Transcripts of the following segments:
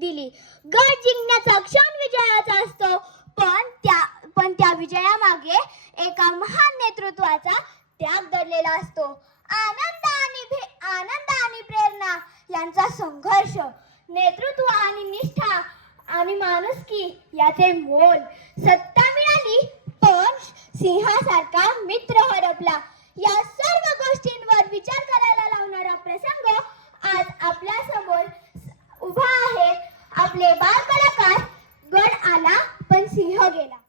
दिली. गड जिंकण्याचा क्षण विजयाचा असतो, पण त्या विजयामागे एका महान नेतृत्वाचा त्याग दडलेला असतो. आनंद आणि प्रेरणा यांचा संघर्ष, नेतृत्व आणि निष्ठा आणि माणुसकी याचे मोल. सत्ता मिळाली पण सिंहासारखा मित्र हरपला. या सर्व गोष्टींवर विचार करायला लावणारा प्रसंग आज आपल्या समोर उभा आहे. आपले बाल कलाकार. गड आला पण सिंह गेला.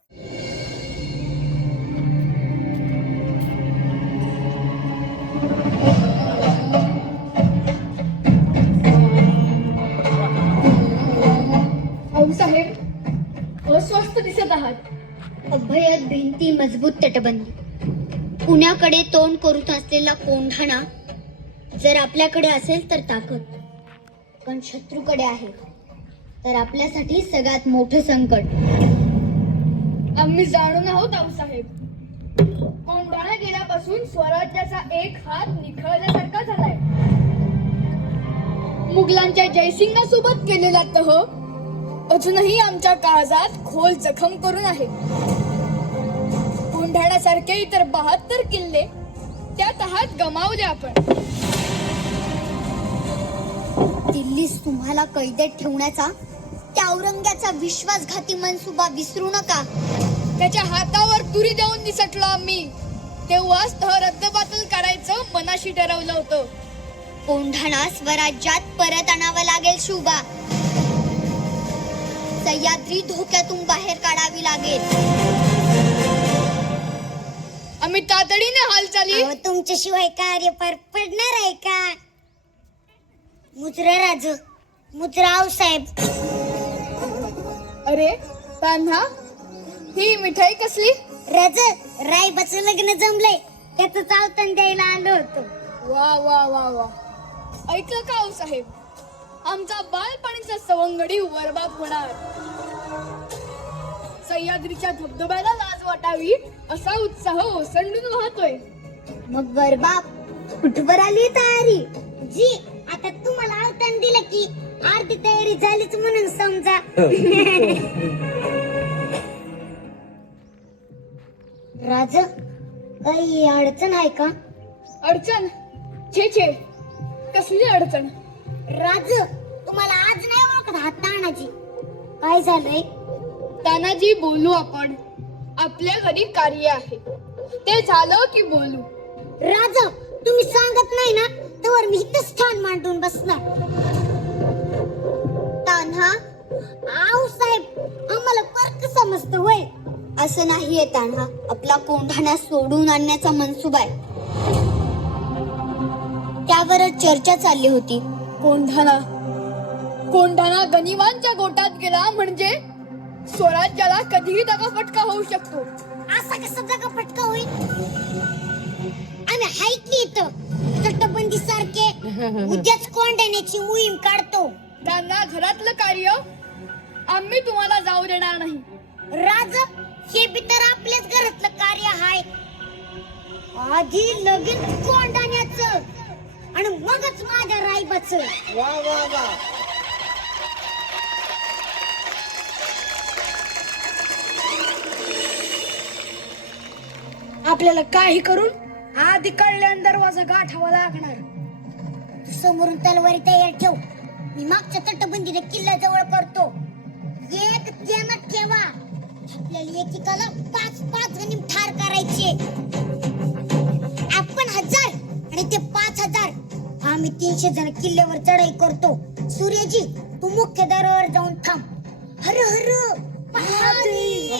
साहेब अस्वस्थ दिसत आहात. अभयद भिंती, मजबूत तटबंदी, पुण्याकडे तोंड करून असलेला कोंढाणा जर आपल्याकडे असेल तर ताकद, पण शत्रूकडे आहे तर आपल्यासाठी सगळ्यात मोठं संकट. आम्ही जाणून आहोत आऊसाहेब. कोंढाणा गेल्यापासून स्वराज्याचा एक हात निखळल्यासारखा झालाय. मुघलांच्या जयसिंगासोबत केलेला तह अजूनही आमच्या काळजात खोल जखम करून आहे. कोंढाण्यासारखे इतर 72 किल्ले त्या तहात गमावले आपण. दिल्लीस तुम्हाला कैदेत ठेवण्याचा त्या औरंग्याचा विश्वासघाती मनसुबा विसरू नका. त्याच्या हातावर तुरी देऊन निसटलो आम्ही. तेव्हाच तह रद्दबातल करायचं मनाशी ठरवलं होतं. कोंढाणा स्वराज्यात परत आणावं लागेल शिवबा. सह्याद्री धोक्यातून बाहेर काढावी लागेल. आम्ही तातडीने हालचाली. तुमच्याशिवाय कार्य पार पडणार आहे का? मुजरा राज, मुजरा आऊसाहेब. अरे तान्हा, ही मिठाई कसली? राज, रायबाचं लग्न जमलंय, त्याचं चावतन द्यायला आलो होतो. वा वा वा वा. ऐकलं का आऊसाहेब? आमचा बालपणीचा सवंगडी वरबाद होणार. सह्याद्रीच्या धबधब्याला लाज वाटावी असा उत्साह ओसंडून वाहतोय. मग वरबाप कुठवर आली तयारी? जी, आता तुम्हाला आवतन दिलं की अर्धी तयारी झालीच म्हणून समजा. राज, काही अडचण आहे का? अडचण? छे छे, कसली अडचण? राज, तुम्हाला आज नाही ओळखत हात तानाजी. काय झालंय? तानाजी, बोलू आपण. आपल्या घरी कार्य आहे, ते झालं की बोलू. राज, तुम्ही सांगत नाही ना तर मी इथं स्थान मांडून बसणार. तान्हा, आऊसाहेब आम्हाला फरक समजतं होय. असं नाहीये तान्हा, आपला कोंढाणा सोडून आणण्याचा मनसुबा आहे. त्यावरच चर्चा चालली होती. कोंढाणा गनिमांच्या गोटात गेला म्हणजे स्वराज्याला कधीही दगाफटका होऊ शकतो. असा कसा दगाफटका होईल? आम्ही हाय की इथं तटबंदी सारखे उद्याच कोंढाण्याची मोहीम काढतो. त्यांना घरातलं कार्य आम्ही तुम्हाला जाऊ देणार नाही. राज, हे बी तर आपल्याच घरातलं कार्य आहे. आधी लगीन कोंढाण्याचं आणि मगच माझ्या रायबाचं. वा वा वा. आपल्याला काही करून आधी कळल्यान दरवाजा गाठावा लागणार. समोरून तलवारी तयार ठेव. मी मागच्या तटबंदीने किल्ल्याजवळ करतो. एक ध्यानात ठेवा, आपल्याला एकेकाला 5-5 गनिम ठार करायचे. आपण 1000 आणि ते 5000. आम्ही 300 जण किल्ल्यावर चढाई करतो. सूर्यजी, तू मुख्य दरवाजावर जाऊन थांब. हर हर महादेव.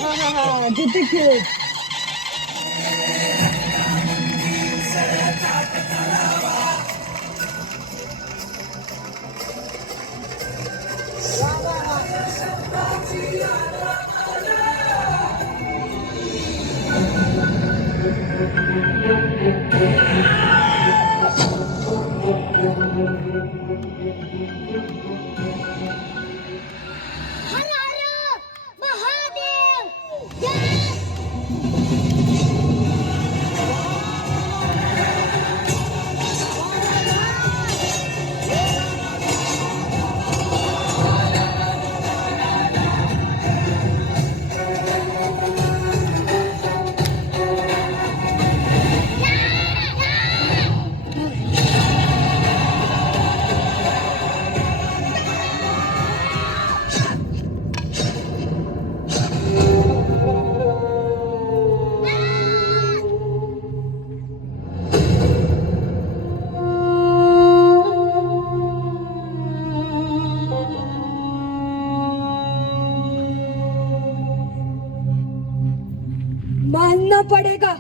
लड़ना पड़ेगा।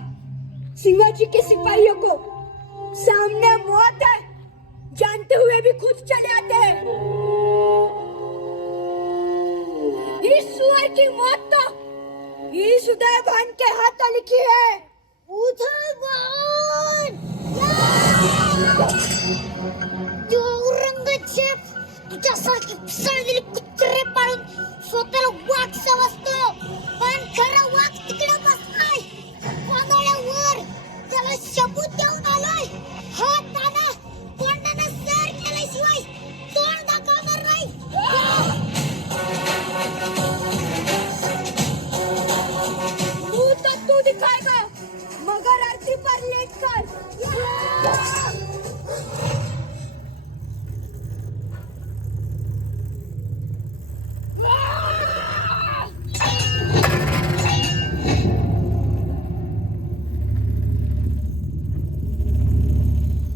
शिवाजी के सिपाहियों को सामने मौत है जानते हुए भी खुद चले आते हैं। इस सुअर की मौत तो इस उदयभान के हाथों लिखी है। उदयभान जो औरंगजेब तुझ्यासारखे पिसाळलेले कुत्रे पाळून स्वतःला वाघ समजतो, पण खरा वाघ तिकडे बसलाय पानाळ्यावर. त्याला शबूत देऊन आलोय. हा ताना कोणाला सर केल्याशिवाय तोंड दाखवणार नाही. तू दिखाएगा मगर आरती पर लेट कर।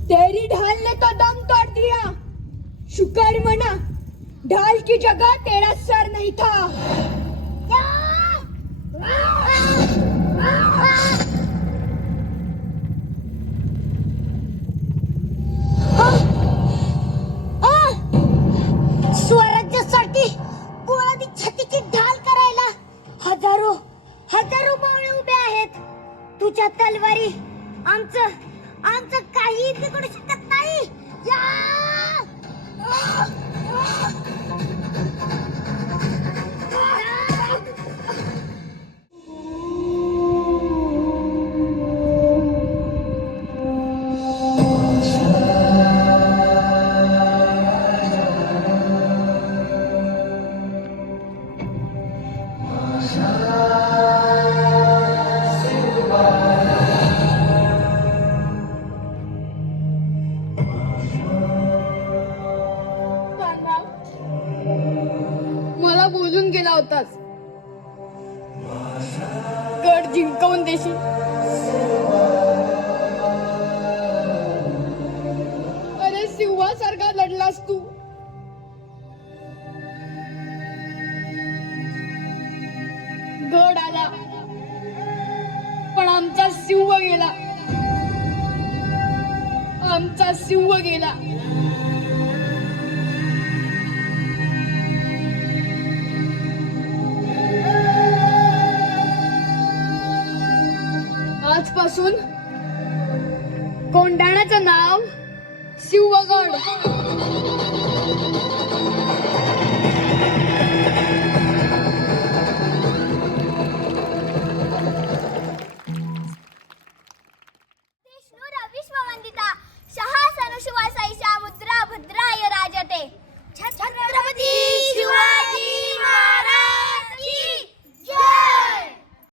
तेरी ढाल ने तो दम तोड़ दिया। शुक्र मना ढाल की जगह तेरा सर नहीं था। स्वराज्यासाठी पोळादी छातीची ढाल करायला हजारो हजारो मावळे उभे आहेत. तुझ्या तलवारी आमचं काही बिघडू शकत नाही. मला बोलून गेला होतास गड जिंकवून देशील. अरे सिंहासारखा लढलास तू. गड आला पण आमचा सिंह गेला. आमचा सिंह गेला. आजपासून कोंढाण्याचं नाव शिवगड.